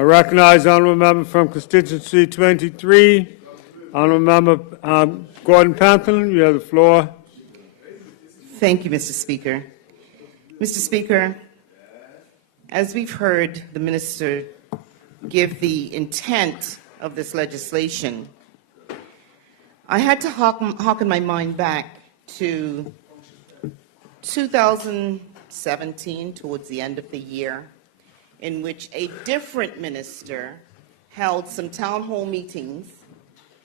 I recognize the honourable member from constituency 23, honourable member Gordon Pamplin. You have the floor. Thank you, Mr. Speaker. Mr. Speaker, as we've heard the minister give the intent of this legislation, I had to harken my mind back to 2017, towards the end of the year, in which a different minister held some town hall meetings,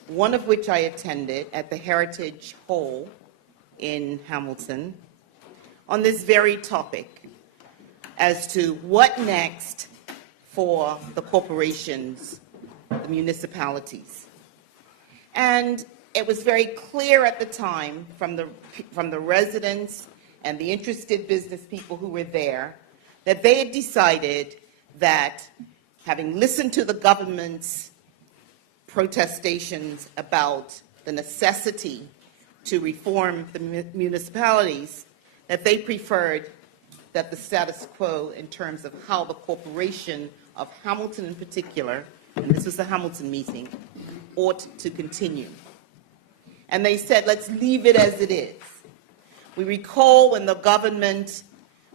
one of which I attended at the Heritage Hall in Hamilton, on this very topic as to what next for the corporations, the municipalities. And it was very clear at the time from the residents and the interested business people who were there that they had decided that, having listened to the government's protestations about the necessity to reform the municipalities, that they preferred that the status quo in terms of how the corporation of Hamilton in particular, and this was the Hamilton meeting, ought to continue. And they said, let's leave it as it is. We recall when the government,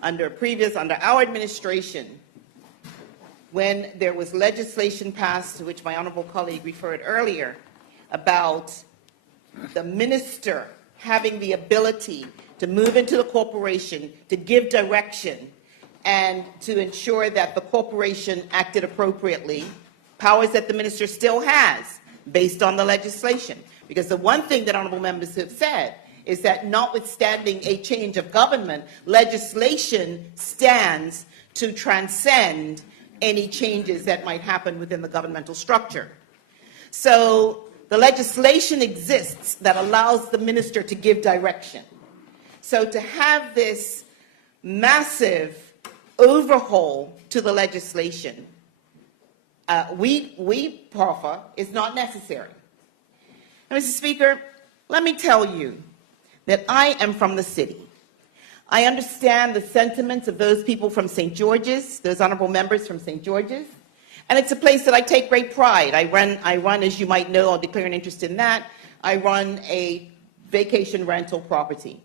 under our administration, when there was legislation passed, to which my honorable colleague referred earlier, about the minister having the ability to move into the corporation, to give direction, and to ensure that the corporation acted appropriately, powers that the minister still has based on the legislation. Because the one thing that honorable members have said is that notwithstanding a change of government, legislation stands to transcend any changes that might happen within the governmental structure. So the legislation exists that allows the minister to give direction. So to have this massive overhaul to the legislation, we proffer is not necessary. Now, Mr. Speaker, let me tell you that I am from the city. I understand the sentiments of those people from St. George's, those honorable members from St. George's, and it's a place that I take great pride. I run, as you might know, I'll declare an interest in that, I run a vacation rental property.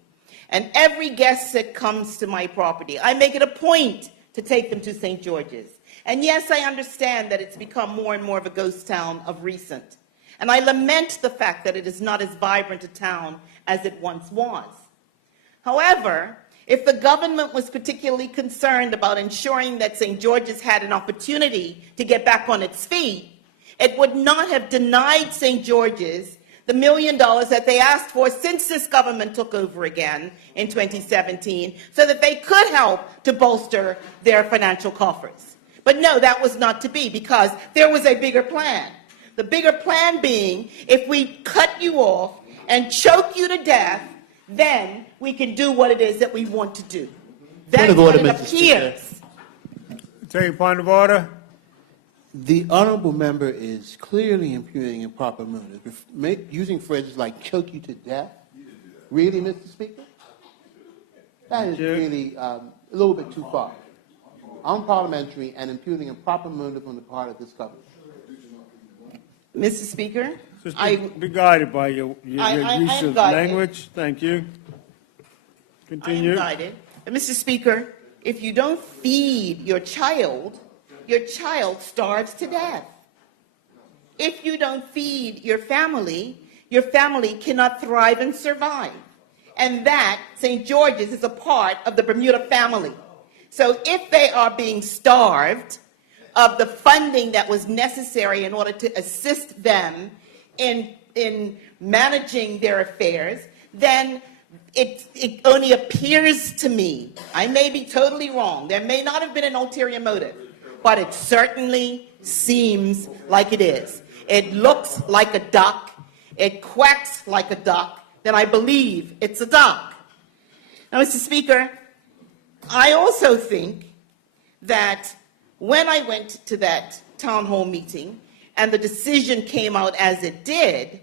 And every guest that comes to my property, I make it a point to take them to St. George's. And yes, I understand that it's become more and more of a ghost town of recent. And I lament the fact that it is not as vibrant a town as it once was. However, if the government was particularly concerned about ensuring that St. George's had an opportunity to get back on its feet, it would not have denied St. George's the $1 million that they asked for since this government took over again in 2017, so that they could help to bolster their financial coffers. But no, that was not to be, because there was a bigger plan. The bigger plan being, if we cut you off and choke you to death, then we can do what it is that we want to do. That's what it appears. Take a point of order. The honourable member is clearly impugning improper motive, using phrases like choke you to death. Really, Mr. Speaker? That is really a little bit too far. Unparliamentary and impugning improper motive on the part of this government. Mr. Speaker, Just be guided by your use of language. Thank you. Continue. I am guided. Mr. Speaker, if you don't feed your child starves to death. If you don't feed your family cannot thrive and survive. And that, St. George's, is a part of the Bermuda family. So if they are being starved of the funding that was necessary in order to assist them in managing their affairs, then it only appears to me, I may be totally wrong, there may not have been an ulterior motive, but it certainly seems like it is. It looks like a duck, it quacks like a duck, then I believe it's a duck. Now, Mr. Speaker, I also think that when I went to that town hall meeting and the decision came out as it did,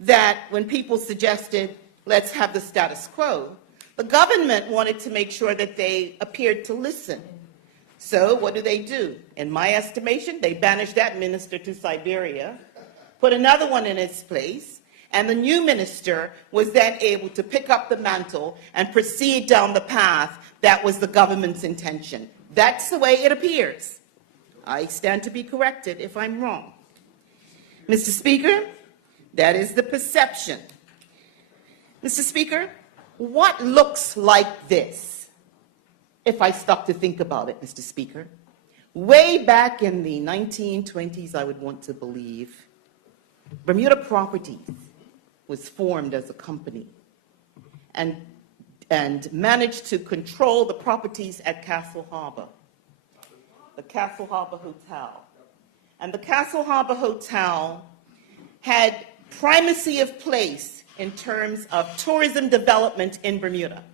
that when people suggested, let's have the status quo, the government wanted to make sure that they appeared to listen. So what do? In my estimation, they banished that minister to Siberia, put another one in its place, and the new minister was then able to pick up the mantle and proceed down the path that was the government's intention. That's the way it appears. I stand to be corrected if I'm wrong. Mr. Speaker, that is the perception. Mr. Speaker, what looks like this, if I stop to think about it, Mr. Speaker? Way back in the 1920s, I would want to believe, Bermuda Properties was formed as a company and managed to control the properties at Castle Harbor, the Castle Harbor Hotel. And the Castle Harbor Hotel had primacy of place in terms of tourism development in Bermuda.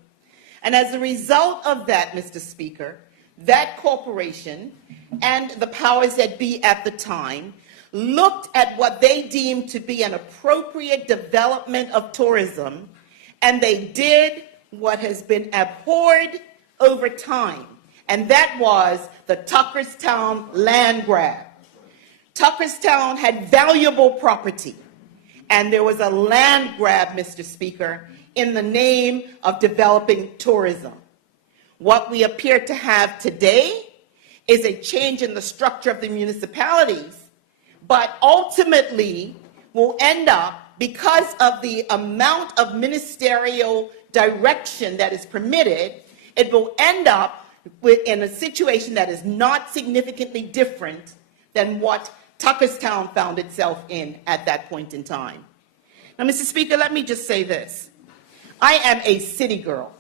And as a result of that, Mr. Speaker, that corporation and the powers that be at the time looked at what they deemed to be an appropriate development of tourism, and they did what has been abhorred over time, and that was the Tuckerstown land grab. Tuckerstown had valuable property, and there was a land grab, Mr. Speaker, in the name of developing tourism. What we appear to have today is a change in the structure of the municipalities, but ultimately will end up, because of the amount of ministerial direction that is permitted, it will end up in a situation that is not significantly different than what Tuckerstown found itself in at that point in time. Now, Mr. Speaker, let me just say this. I am a city girl,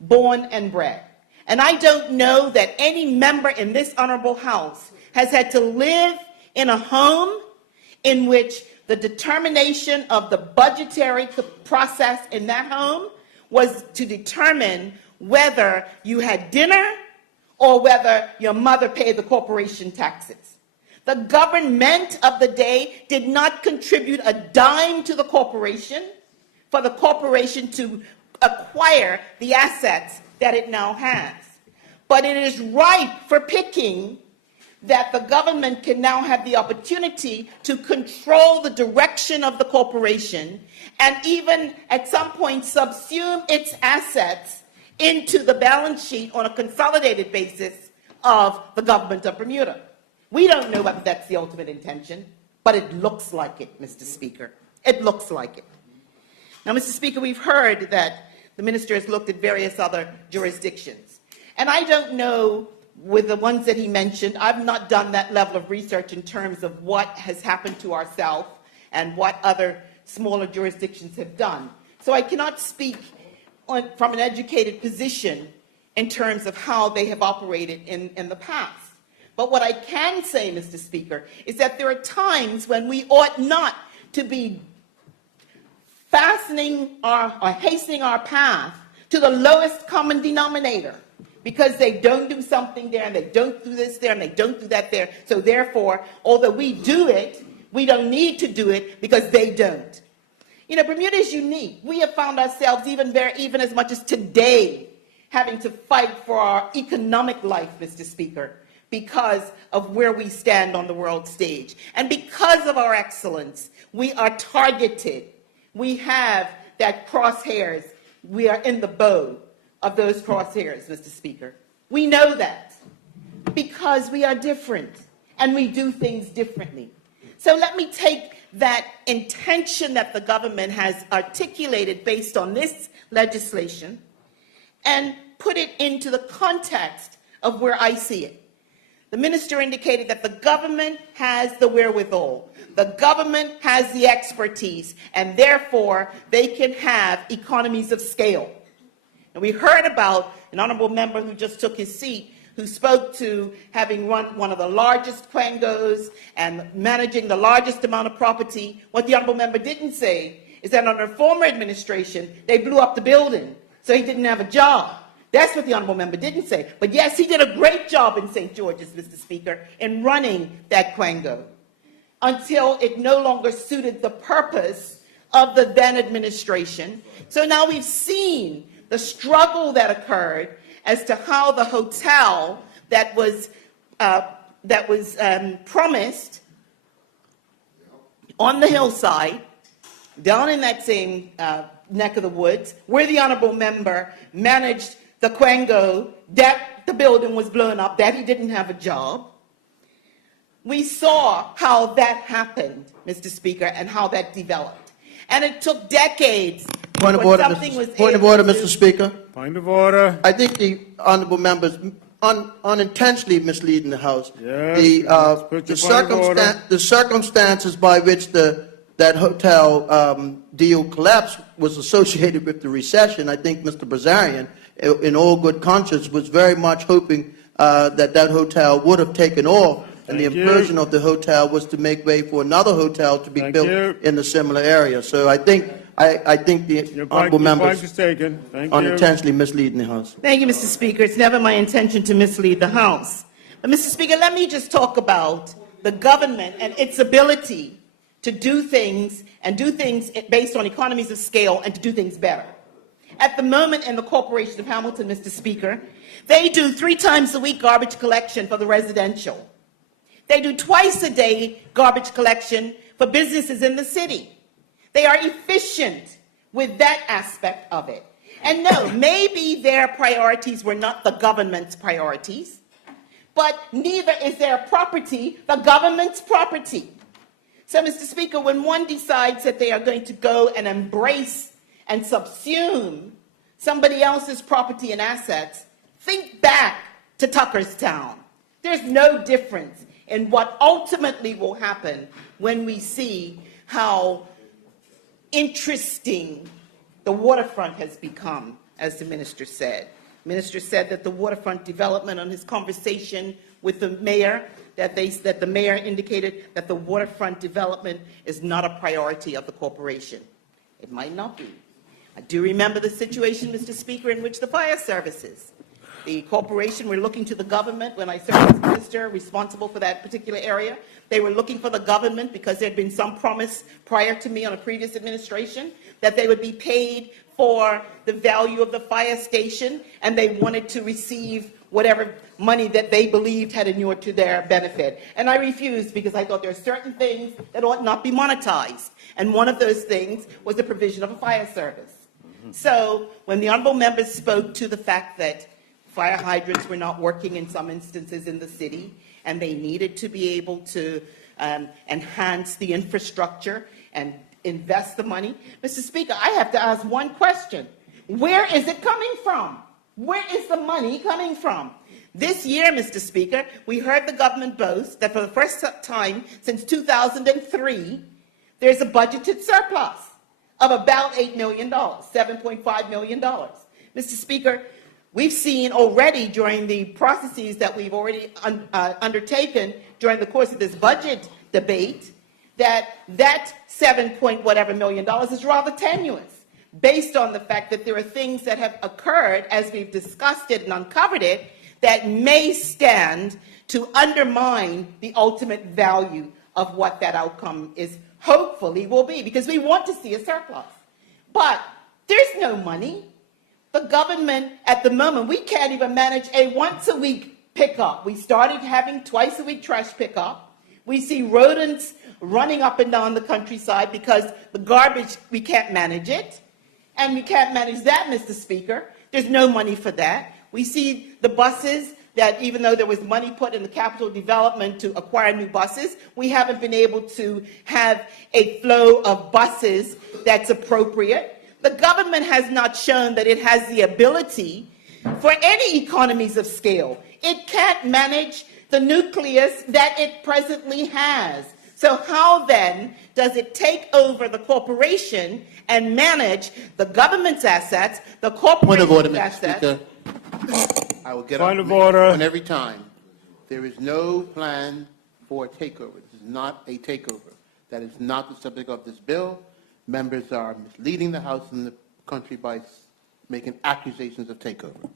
born and bred, and I don't know that any member in this honorable House has had to live in a home in which the determination of the budgetary process in that home was to determine whether you had dinner or whether your mother paid the corporation taxes. The government of the day did not contribute a dime to the corporation for the corporation to acquire the assets that it now has. But it is ripe for picking that the government can now have the opportunity to control the direction of the corporation and even at some point subsume its assets into the balance sheet on a consolidated basis of the government of Bermuda. We don't know whether that's the ultimate intention, but it looks like it, Mr. Speaker. It looks like it. Now, Mr. Speaker, we've heard that the minister has looked at various other jurisdictions. And I don't know, with the ones that he mentioned, I've not done that level of research in terms of what has happened to ourselves and what other smaller jurisdictions have done. So I cannot speak from an educated position in terms of how they have operated in the past. But what I can say, Mr. Speaker, is that there are times when we ought not to be hastening our path to the lowest common denominator, because they don't do something there, and they don't do this there, and they don't do that there. So therefore, although we do it, we don't need to do it because they don't. You know, Bermuda is unique. We have found ourselves even as much as today having to fight for our economic life, Mr. Speaker, because of where we stand on the world stage. And because of our excellence, we are targeted. We have that crosshairs. We are in the bow of those crosshairs, Mr. Speaker. We know that because we are different and we do things differently. So let me take that intention that the government has articulated based on this legislation and put it into the context of where I see it. The minister indicated that the government has the wherewithal. The government has the expertise, and therefore they can have economies of scale. And we heard about an honorable member who just took his seat, who spoke to having run one of the largest quangos and managing the largest amount of property. What the honorable member didn't say is that under former administration, they blew up the building, so he didn't have a job. That's what the honorable member didn't say. But yes, he did a great job in St. George's, Mr. Speaker, in running that quango until it no longer suited the purpose of the then administration. So now we've seen the struggle that occurred as to how the hotel that was promised on the hillside, down in that same neck of the woods, where the honorable member managed the Quango, that the building was blown up, that he didn't have a job. We saw how that happened, Mr. Speaker, and how that developed. And it took decades. Point of order, Mr. Speaker. Point of order. I think the honourable members unintentionally misleading the House. Yes, put your point of order. The circumstances by which that hotel deal collapsed was associated with the recession. I think Mr. Brazarian, in all good conscience, was very much hoping that hotel would have taken off, and the implosion of the hotel was to make way for another hotel to be built in a similar area. So I think the honourable members unintentionally misleading the House. Thank you, Mr. Speaker. It's never my intention to mislead the House. But, Mr. Speaker, let me just talk about the government and its ability to do things and do things based on economies of scale and to do things better. At the moment in the Corporation of Hamilton, Mr. Speaker, they do 3 times a week garbage collection for the residential. They do twice a day garbage collection for businesses in the city. They are efficient with that aspect of it. And no, maybe their priorities were not the government's priorities, but neither is their property the government's property. So, Mr. Speaker, when one decides that they are going to go and embrace and subsume somebody else's property and assets, think back to Tuckerstown. There's no difference in what ultimately will happen when we see how interesting the waterfront has become, as the minister said. The minister said that the waterfront development, on his conversation with the mayor, that the mayor indicated that the waterfront development is not a priority of the corporation. It might not be. I do remember the situation, Mr. Speaker, in which the fire services, the corporation were looking to the government when I served as minister responsible for that particular area. They were looking for the government because there had been some promise prior to me on a previous administration that they would be paid for the value of the fire station, and they wanted to receive whatever money that they believed had inured to their benefit. And I refused because I thought there are certain things that ought not be monetized. And one of those things was the provision of a fire service. So when the honourable members spoke to the fact that fire hydrants were not working in some instances in the city, and they needed to be able to enhance the infrastructure and invest the money, Mr. Speaker, I have to ask one question. Where is it coming from? Where is the money coming from? This year, Mr. Speaker, we heard the government boast that for the first time since 2003, there's a budgeted surplus of about $8 million, $7.5 million. Mr. Speaker, we've seen already during the processes that we've already undertaken during the course of this budget debate that 7 point whatever million dollars is rather tenuous, based on the fact that there are things that have occurred as we've discussed it and uncovered it that may stand to undermine the ultimate value of what that outcome is, hopefully will be, because we want to see a surplus. But there's no money. The government, at the moment, we can't even manage a once-a-week pickup. We started having twice-a-week trash pickup. We see rodents running up and down the countryside because the garbage, we can't manage it. And we can't manage that, Mr. Speaker. There's no money for that. We see the buses that, even though there was money put in the capital development to acquire new buses, we haven't been able to have a flow of buses that's appropriate. The government has not shown that it has the ability for any economies of scale. It can't manage the nucleus that it presently has. So how then does it take over the corporation and manage the government's assets, the corporation's assets? Point of order, Mr. Speaker. I will get Point up of order. on every time. There is no plan for a takeover. This is not a takeover. That is not the subject of this bill. Members are misleading the House and the country by making accusations of takeover.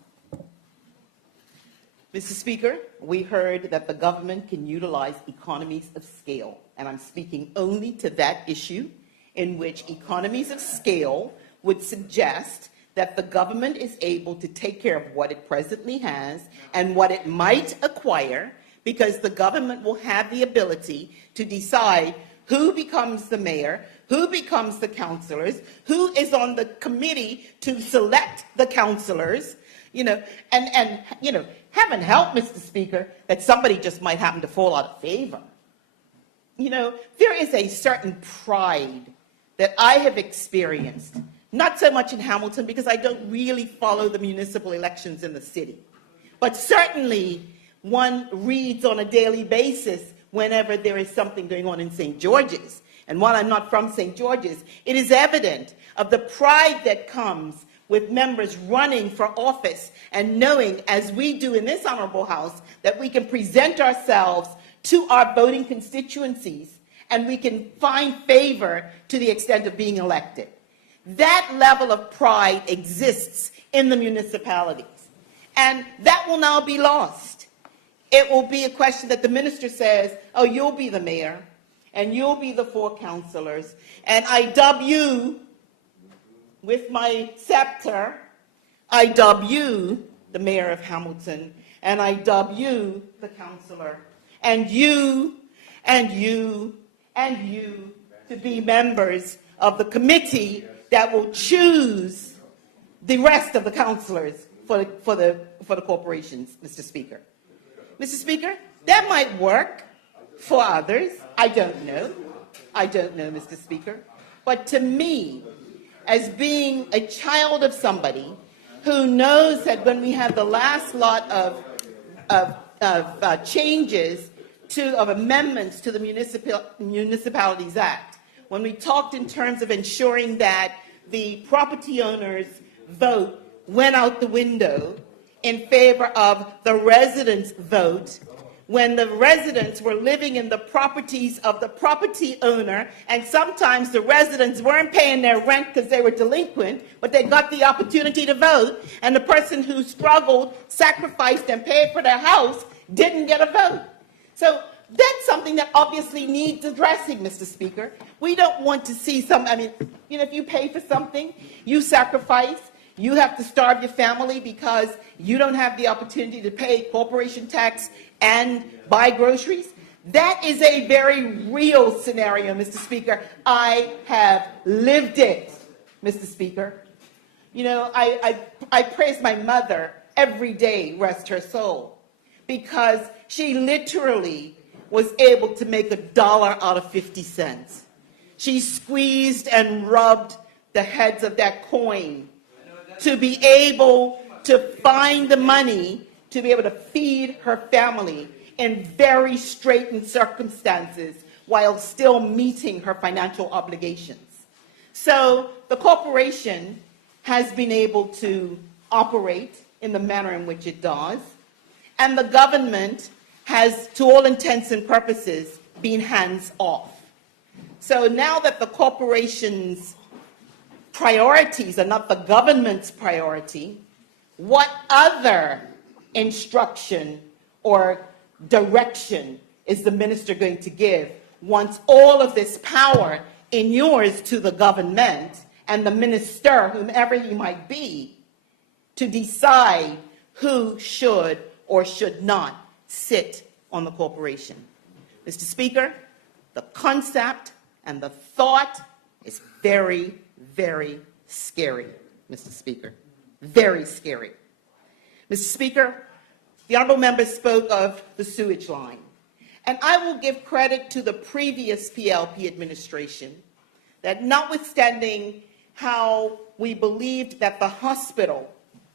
Mr. Speaker, we heard that the government can utilize economies of scale, and I'm speaking only to that issue in which economies of scale would suggest that the government is able to take care of what it presently has and what it might acquire, because the government will have the ability to decide who becomes the mayor, who becomes the councilors, who is on the committee to select the councilors, and heaven help, Mr. Speaker, that somebody just might happen to fall out of favor. There is a certain pride that I have experienced, not so much in Hamilton because I don't really follow the municipal elections in the city, but certainly one reads on a daily basis whenever there is something going on in St. George's. And while I'm not from St. George's, it is evident of the pride that comes with members running for office and knowing, as we do in this honorable house, that we can present ourselves to our voting constituencies and we can find favor to the extent of being elected. That level of pride exists in the municipalities, and that will now be lost. It will be a question that the minister says, oh, you'll be the mayor, and you'll be the 4 councilors, and I dub you with my scepter, I dub you the mayor of Hamilton, and I dub you the councilor, and you, and you, and you to be members of the committee that will choose the rest of the councilors for the corporations, Mr. Speaker. Mr. Speaker, that might work for others. I don't know. I don't know, Mr. Speaker. But to me, as being a child of somebody who knows that when we had the last lot of changes of amendments to the Municipalities Act, when we talked in terms of ensuring that the property owners' vote went out the window in favor of the residents' vote, when the residents were living in the properties of the property owner, and sometimes the residents weren't paying their rent because they were delinquent, but they got the opportunity to vote, and the person who struggled, sacrificed, and paid for their house didn't get a vote. So that's something that obviously needs addressing, Mr. Speaker. We don't want to see if you pay for something, you sacrifice, you have to starve your family because you don't have the opportunity to pay corporation tax and buy groceries. That is a very real scenario, Mr. Speaker. I have lived it, Mr. Speaker. I praise my mother every day, rest her soul, because she literally was able to make $1 out of 50 cents. She squeezed and rubbed the heads of that coin to be able to find the money to be able to feed her family in very straitened circumstances while still meeting her financial obligations. So the corporation has been able to operate in the manner in which it does, and the government has, to all intents and purposes, been hands off. So now that the corporation's priorities are not the government's priority, what other instruction or direction is the minister going to give once all of this power inures to the government and the minister, whomever he might be, to decide who should or should not sit on the corporation? Mr. Speaker, the concept and the thought is very, very scary, Mr. Speaker. Very scary. Mr. Speaker, the honorable member spoke of the sewage line. And I will give credit to the previous PLP administration that, notwithstanding how we believed that the hospital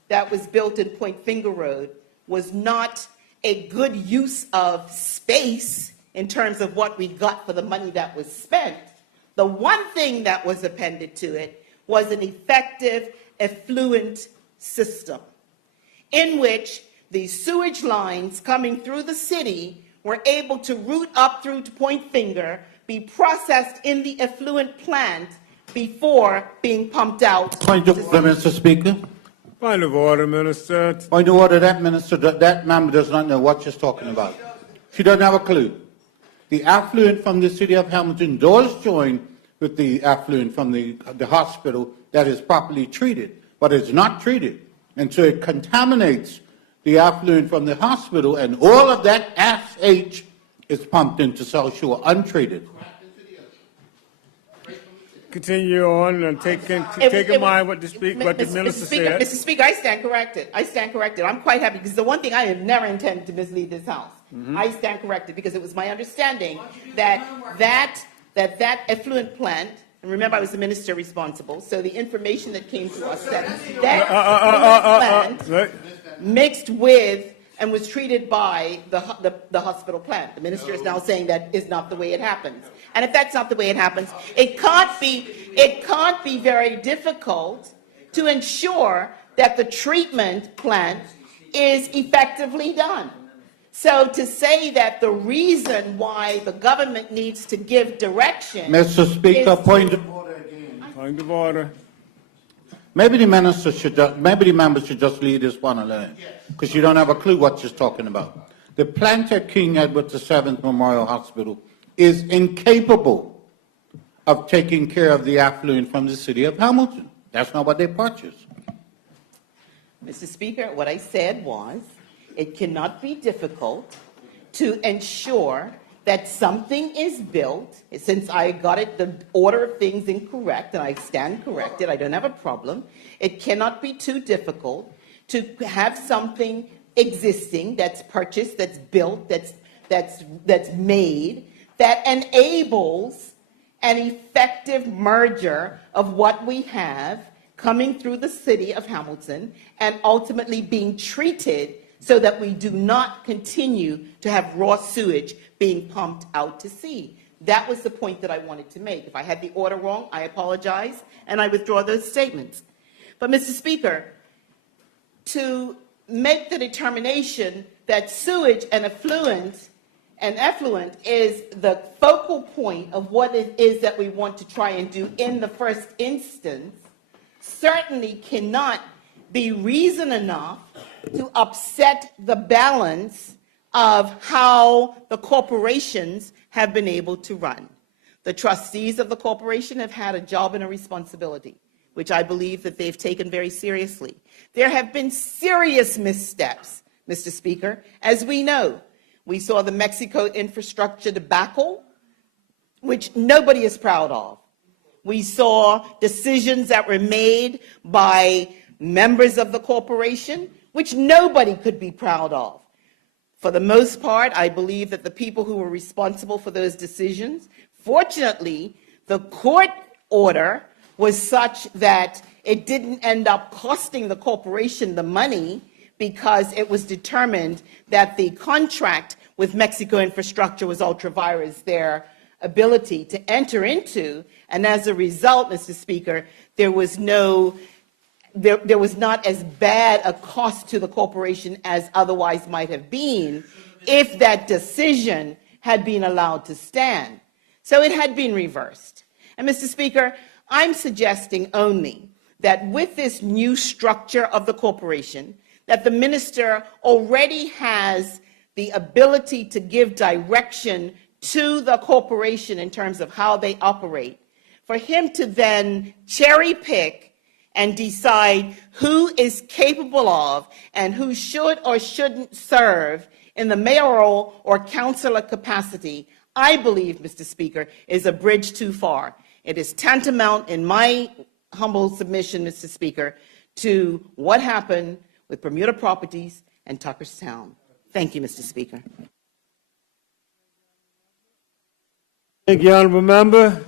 that was built in Point Finger Road was not a good use of space in terms of what we got for the money that was spent, the one thing that was appended to it was an effective effluent system in which the sewage lines coming through the city were able to route up through to Point Finger, be processed in the effluent plant before being pumped out. Point of order, Mr. Speaker. Point of order, Minister. Point of order, that member does not know what she's talking about. She doesn't have a clue. The affluent from the city of Hamilton does join with the affluent from the hospital that is properly treated. but it's not treated. And so it contaminates the affluent from the hospital, and all of that SH is pumped into South Shore untreated. Continue on and take in mind what the minister said. Mr. Speaker, I stand corrected. I stand corrected. I'm quite happy because the one thing I have never intended to mislead this House. I stand corrected because it was my understanding that effluent plant, and remember I was the minister responsible, so the information that came to us said that effluent plant mixed with and was treated by the hospital plant. The minister is now saying that is not the way it happens. And if that's not the way it happens, it can't be very difficult to ensure that the treatment plant is effectively done. So to say that the reason why the government needs to give direction, Mr. Speaker, point of order again. Point of order. Maybe the members should just leave this one alone, because you don't have a clue what she's talking about. The plant at King Edward VII Memorial Hospital is incapable of taking care of the affluent from the city of Hamilton. That's not what they purchased. Mr. Speaker, what I said was, it cannot be difficult to ensure that something is built, since I got it, the order of things incorrect, and I stand corrected, I don't have a problem. It cannot be too difficult to have something existing that's purchased, that's built, that's made, that enables an effective merger of what we have coming through the city of Hamilton and ultimately being treated so that we do not continue to have raw sewage being pumped out to sea. That was the point that I wanted to make. If I had the order wrong, I apologize, and I withdraw those statements. But, Mr. Speaker, to make the determination that sewage and effluent is the focal point of what it is that we want to try and do in the first instance, certainly cannot be reason enough to upset the balance of how the corporations have been able to run. The trustees of the corporation have had a job and a responsibility, which I believe that they've taken very seriously. There have been serious missteps, Mr. Speaker, as we know. We saw the Mexico infrastructure debacle, which nobody is proud of. We saw decisions that were made by members of the corporation, which nobody could be proud of. For the most part, I believe that the people who were responsible for those decisions, fortunately, the court order was such that it didn't end up costing the corporation the money because it was determined that the contract with Mexico Infrastructure was ultra vires their ability to enter into, and as a result, Mr. Speaker, there was not as bad a cost to the corporation as otherwise might have been if that decision had been allowed to stand. So it had been reversed. And Mr. Speaker, I'm suggesting only that with this new structure of the corporation, that the minister already has the ability to give direction to the corporation in terms of how they operate, for him to then cherry pick and decide who is capable of and who should or shouldn't serve in the mayoral or councilor capacity, I believe, Mr. Speaker, is a bridge too far. It is tantamount, in my humble submission, Mr. Speaker, to what happened with Bermuda Properties and Tuckerstown. Thank you, Mr. Speaker. Thank you, honourable member.